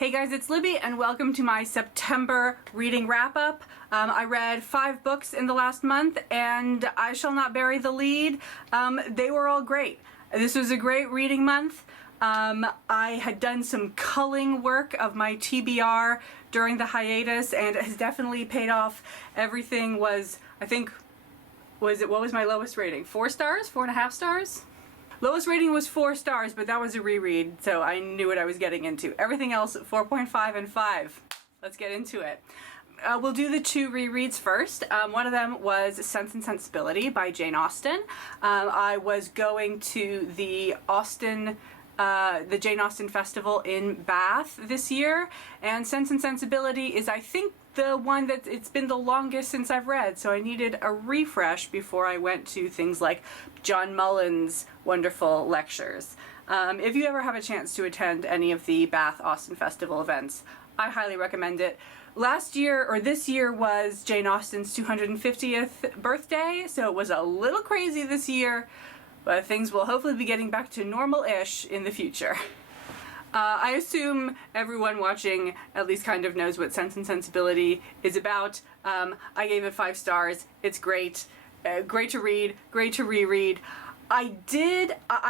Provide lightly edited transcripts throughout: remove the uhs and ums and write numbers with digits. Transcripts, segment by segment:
Hey guys, it's Libby and welcome to my September reading wrap-up. I read 5 books in the last month and I shall not bury the lead. They were all great. This was a great reading month. I had done some culling work of my TBR during the hiatus and it has definitely paid off. Everything was, what was my lowest rating? 4 stars? 4.5 stars? Lowest rating was 4 stars, but that was a reread, so I knew what I was getting into. Everything else, 4.5 and 5. Let's get into it. We'll do the 2 rereads first. One of them was Sense and Sensibility by Jane Austen. I was going to the Jane Austen Festival in Bath this year, and Sense and Sensibility is, I think, the one that it's been the longest since I've read, so I needed a refresh before I went to things like John Mullen's wonderful lectures. If you ever have a chance to attend any of the Bath Austen Festival events, I highly recommend it. Last year, or this year, was Jane Austen's 250th birthday, so it was a little crazy this year, but things will hopefully be getting back to normal-ish in the future. I assume everyone watching at least kind of knows what Sense and Sensibility is about. I gave it 5 stars. It's great. Great to read, great to reread. I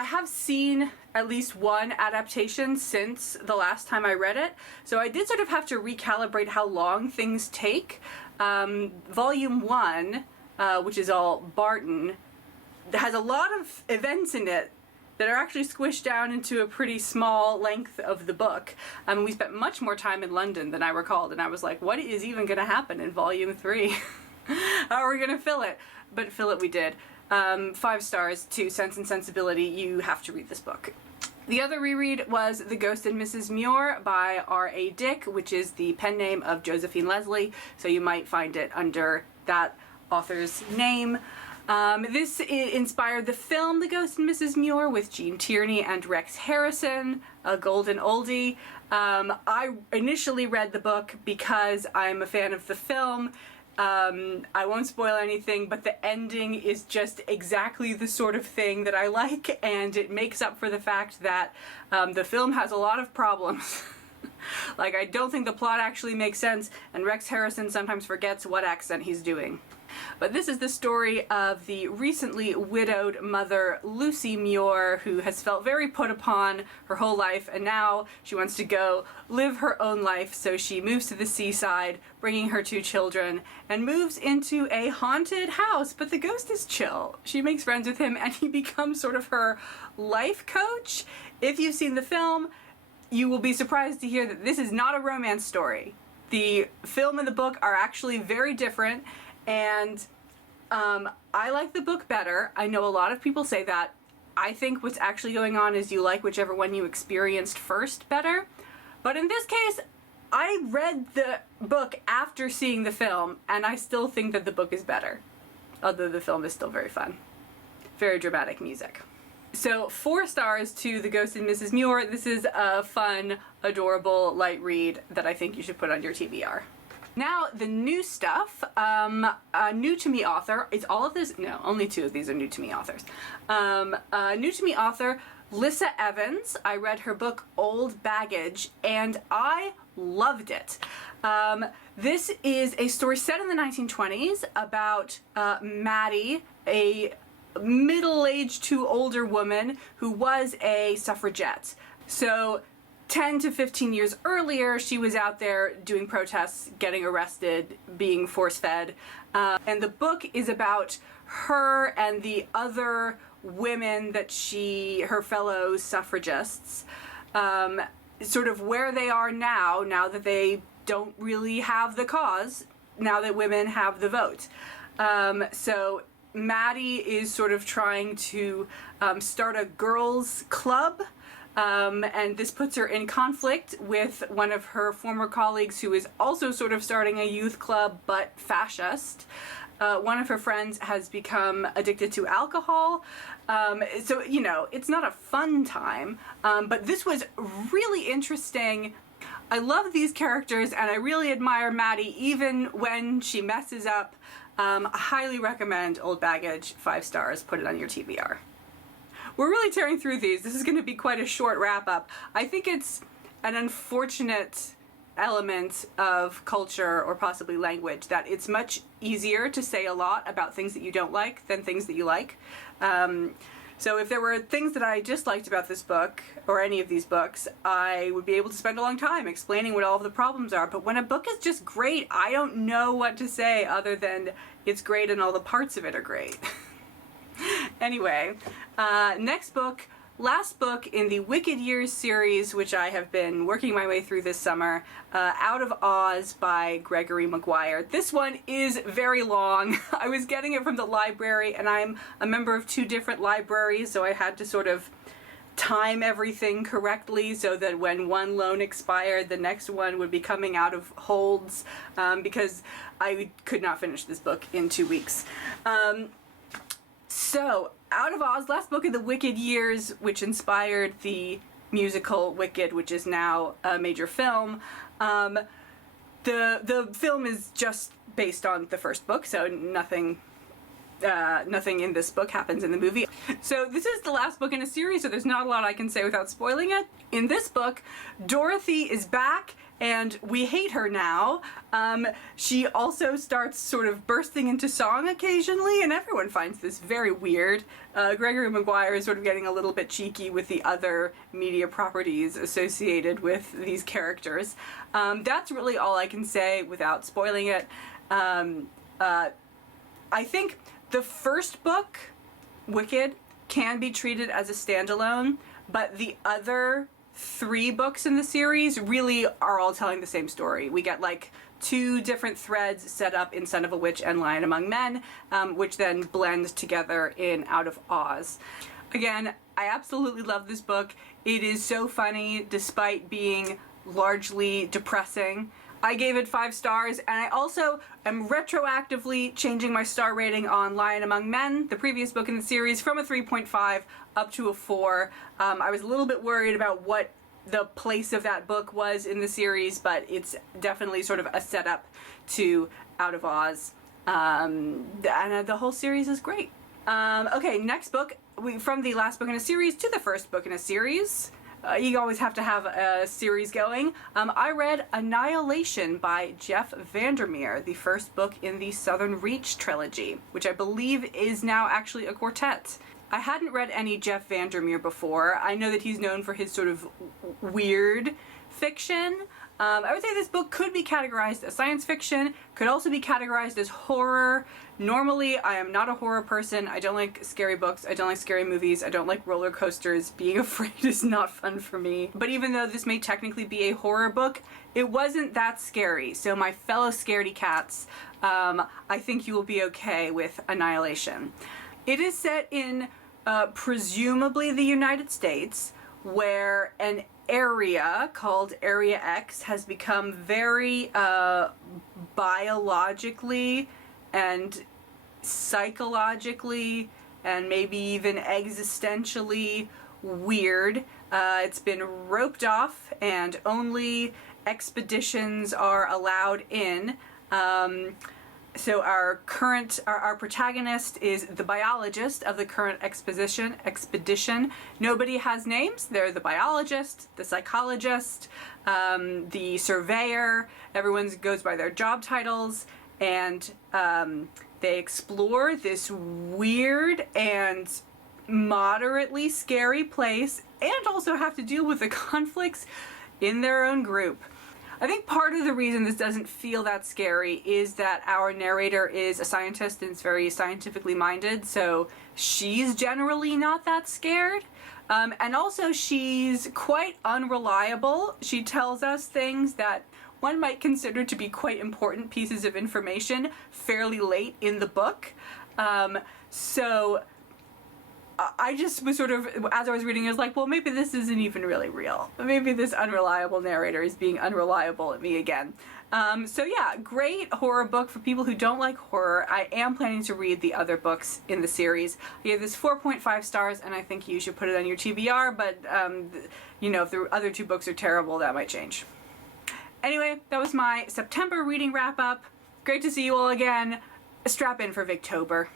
have seen at least one adaptation since the last time I read it, so I did sort of have to recalibrate how long things take. Volume 1, which is all Barton, has a lot of events in it that are actually squished down into a pretty small length of the book. We spent much more time in London than I recalled, and I was like, what is even going to happen in Volume 3? How are we going to fill it? But fill it we did. 5 stars to Sense and Sensibility. You have to read this book. The other reread was The Ghost and Mrs. Muir by R.A. Dick, which is the pen name of Josephine Leslie, so you might find it under that author's name. This inspired the film The Ghost and Mrs. Muir with Gene Tierney and Rex Harrison, a golden oldie. I initially read the book because I'm a fan of the film. I won't spoil anything, but the ending is just exactly the sort of thing that I like, and it makes up for the fact that the film has a lot of problems. Like, I don't think the plot actually makes sense, and Rex Harrison sometimes forgets what accent he's doing. But this is the story of the recently widowed mother, Lucy Muir, who has felt very put upon her whole life, and now she wants to go live her own life, so she moves to the seaside, bringing her 2 children, and moves into a haunted house, but the ghost is chill. She makes friends with him, and he becomes sort of her life coach. If you've seen the film, you will be surprised to hear that this is not a romance story. The film and the book are actually very different, and I like the book better. I know a lot of people say that. I think what's actually going on is you like whichever one you experienced first better. But in this case, I read the book after seeing the film, and I still think that the book is better. Although the film is still very fun. Very dramatic music. So 4 stars to The Ghost and Mrs. Muir. This is a fun, adorable, light read that I think you should put on your TBR. Now, the new stuff, a new to me author, is all of this? No, only 2 of these are new to me authors. New to me author, Lissa Evans. I read her book, Old Baggage, and I loved it. This is a story set in the 1920s about Maddie, a middle-aged to older woman who was a suffragette. So 10 to 15 years earlier, she was out there doing protests, getting arrested, being force-fed. And the book is about her and the other women that her fellow suffragists, sort of where they are now that they don't really have the cause, now that women have the vote. So Maddie is sort of trying to start a girls' club, and this puts her in conflict with one of her former colleagues who is also sort of starting a youth club, but fascist. One of her friends has become addicted to alcohol, so, you know, it's not a fun time, but this was really interesting. I love these characters, and I really admire Maddie even when she messes up. I highly recommend Old Baggage, 5 stars, put it on your TBR. We're really tearing through these. This is going to be quite a short wrap-up. I think it's an unfortunate element of culture or possibly language, that it's much easier to say a lot about things that you don't like than things that you like. So if there were things that I disliked about this book, or any of these books, I would be able to spend a long time explaining what all of the problems are. But when a book is just great, I don't know what to say other than it's great and all the parts of it are great. Anyway, next book, last book in the Wicked Years series, which I have been working my way through this summer, Out of Oz by Gregory Maguire. This one is very long. I was getting it from the library, and I'm a member of 2 different libraries, so I had to sort of time everything correctly so that when one loan expired, the next one would be coming out of holds, because I could not finish this book in 2 weeks. So, Out of Oz, last book of the Wicked Years, which inspired the musical Wicked, which is now a major film. The film is just based on the first book, so nothing in this book happens in the movie. So this is the last book in a series, so there's not a lot I can say without spoiling it. In this book, Dorothy is back, and we hate her now. She also starts sort of bursting into song occasionally, and everyone finds this very weird. Gregory Maguire is sort of getting a little bit cheeky with the other media properties associated with these characters. That's really all I can say without spoiling it. I think the first book, Wicked, can be treated as a standalone, but the other 3 books in the series really are all telling the same story. We get like 2 different threads set up in Son of a Witch and Lion Among Men, which then blend together in Out of Oz. Again, I absolutely love this book. It is so funny despite being largely depressing. I gave it 5 stars, and I also am retroactively changing my star rating on Lion Among Men, the previous book in the series, from a 3.5 up to a 4. I was a little bit worried about what the place of that book was in the series, but it's definitely sort of a setup to Out of Oz. And the whole series is great. Okay, next book, from the last book in a series to the first book in a series. You always have to have a series going. I read Annihilation by Jeff Vandermeer, the first book in the Southern Reach trilogy, which I believe is now actually a quartet. I hadn't read any Jeff Vandermeer before. I know that he's known for his sort of weird fiction. I would say this book could be categorized as science fiction, could also be categorized as horror. Normally, I am not a horror person. I don't like scary books. I don't like scary movies. I don't like roller coasters. Being afraid is not fun for me. But even though this may technically be a horror book, it wasn't that scary. So my fellow scaredy cats, I think you will be okay with Annihilation. It is set in presumably the United States, where an area called Area X has become very biologically and psychologically and maybe even existentially weird. It's been roped off and only expeditions are allowed in. So our protagonist is the biologist of the current expedition. Nobody has names. They're the biologist, the psychologist, the surveyor. Everyone goes by their job titles, and they explore this weird and moderately scary place, and also have to deal with the conflicts in their own group. I think part of the reason this doesn't feel that scary is that our narrator is a scientist and is very scientifically minded, so she's generally not that scared. And also she's quite unreliable. She tells us things that one might consider to be quite important pieces of information fairly late in the book. So I just was sort of, as I was reading, I was like, well, maybe this isn't even really real. Maybe this unreliable narrator is being unreliable at me again. So yeah, great horror book for people who don't like horror. I am planning to read the other books in the series. I gave this 4.5 stars, and I think you should put it on your TBR, but, if the other 2 books are terrible, that might change. Anyway, that was my September reading wrap-up. Great to see you all again. Strap in for Victober.